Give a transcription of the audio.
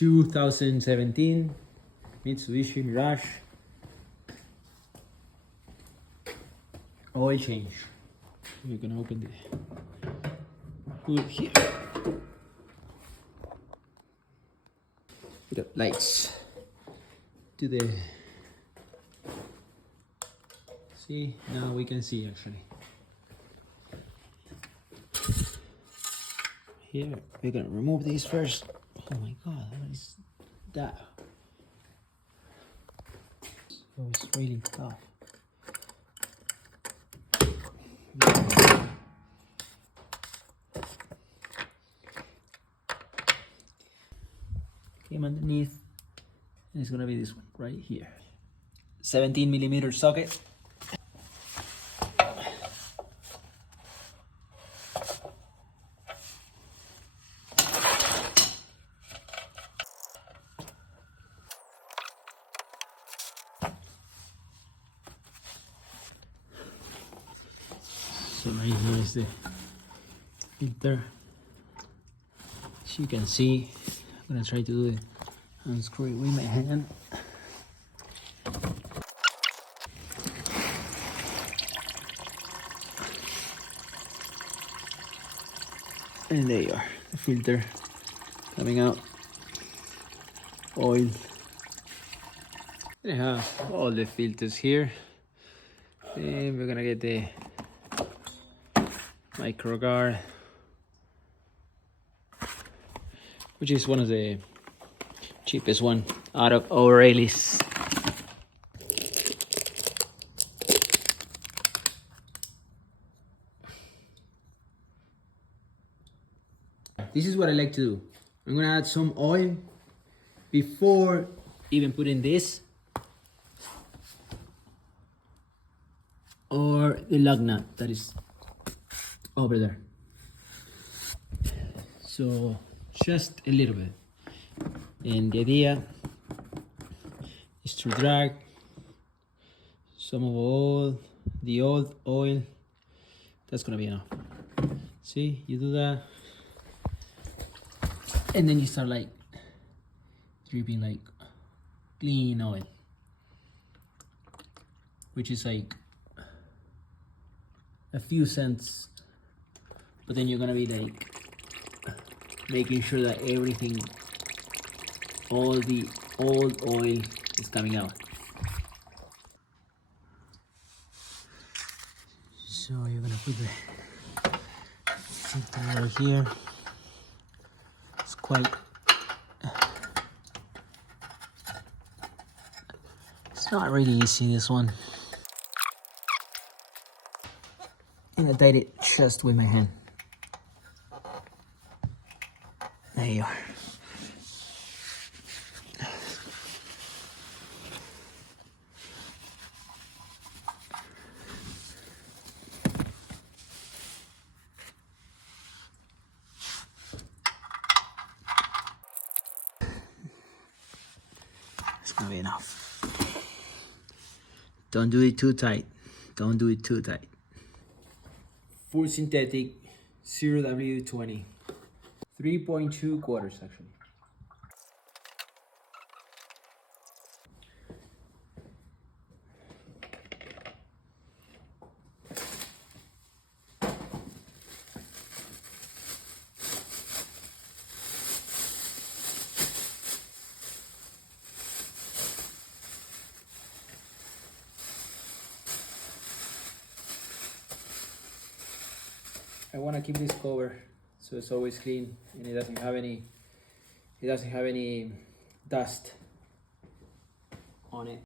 2017 Mitsubishi Mirage Oil change. We're gonna open the hood here. Put up lights to the. See, now we can see actually. Here, we're gonna remove these first. Oh my god, what is that? So it's really tough. Came underneath, and it's gonna be this one right here. 17mm socket. So right here is the filter. As you can see, I'm gonna try to do it, unscrew it with my hand. And there you are, the filter coming out, oil. I have all the filters here. Then we're gonna get the micro guard, which is one of the cheapest one out of O'Reilly's. This is what I like to do. I'm gonna add some oil before even putting this or the lug nut that is over there. So just a little bit, and the idea is to drag some of all the old oil. That's gonna be enough. See, you do that, and then you start like dripping like clean oil, which is like a few cents, but then you're gonna be like making sure that everything, all the old oil is coming out. So you're gonna put the filter right here. It's quite, it's not really easy, this one. I'm gonna tighten it just with my hand. There you are. It's gonna be enough. Don't do it too tight. Don't do it too tight. Full synthetic 0W20. 3.2 quarters actually. I want to keep this cover so it's always clean and it doesn't have any dust on it.